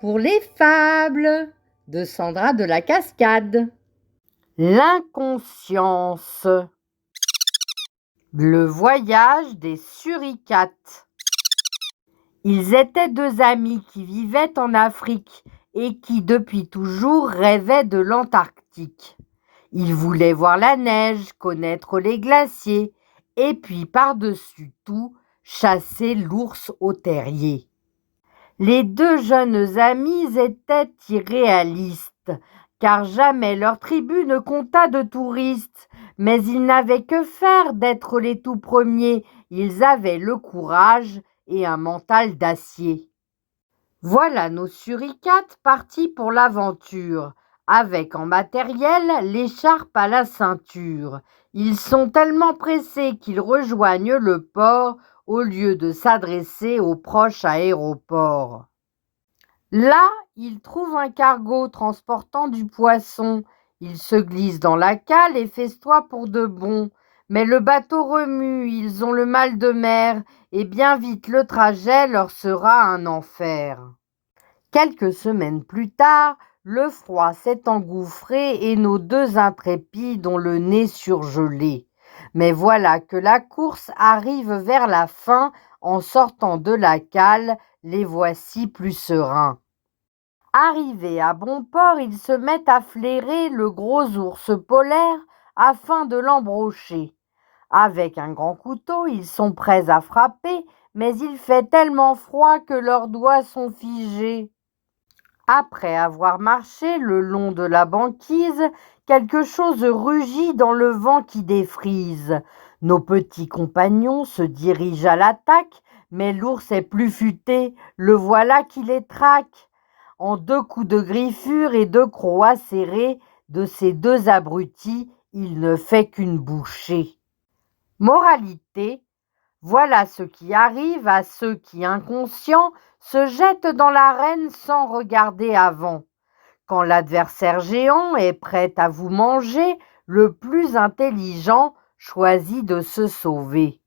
pour les fables de Sandra de la Cascade. L'inconscience. Le voyage des suricates. Ils étaient deux amis qui vivaient en Afrique et qui depuis toujours rêvaient de l'Antarctique. Ils voulaient voir la neige, connaître les glaciers et puis par-dessus tout chasser l'ours au terrier. Les deux jeunes amis étaient irréalistes, car jamais leur tribu ne compta de touristes, mais ils n'avaient que faire d'être les tout premiers, ils avaient le courage et un mental d'acier. Voilà nos suricates partis pour l'aventure, avec en matériel l'écharpe à la ceinture. Ils sont tellement pressés qu'ils rejoignent le port au lieu de s'adresser au proche aéroport. Là, ils trouvent un cargo transportant du poisson. Ils se glissent dans la cale et festoient pour de bon. Mais le bateau remue, ils ont le mal de mer, et bien vite le trajet leur sera un enfer. Quelques semaines plus tard, le froid s'est engouffré et nos deux intrépides ont le nez surgelé. Mais voilà que la course arrive vers la fin. En sortant de la cale, les voici plus sereins. Arrivés à bon port, ils se mettent à flairer le gros ours polaire afin de l'embrocher. Avec un grand couteau, ils sont prêts à frapper, mais il fait tellement froid que leurs doigts sont figés. Après avoir marché le long de la banquise, quelque chose rugit dans le vent qui défrise. Nos petits compagnons se dirigent à l'attaque, mais l'ours est plus futé, le voilà qui les traque. En deux coups de griffure et deux crocs acérés, de ces deux abrutis, il ne fait qu'une bouchée. Moralité: voilà ce qui arrive à ceux qui, inconscients, se jettent dans l'arène sans regarder avant. Quand l'adversaire géant est prêt à vous manger, le plus intelligent choisit de se sauver.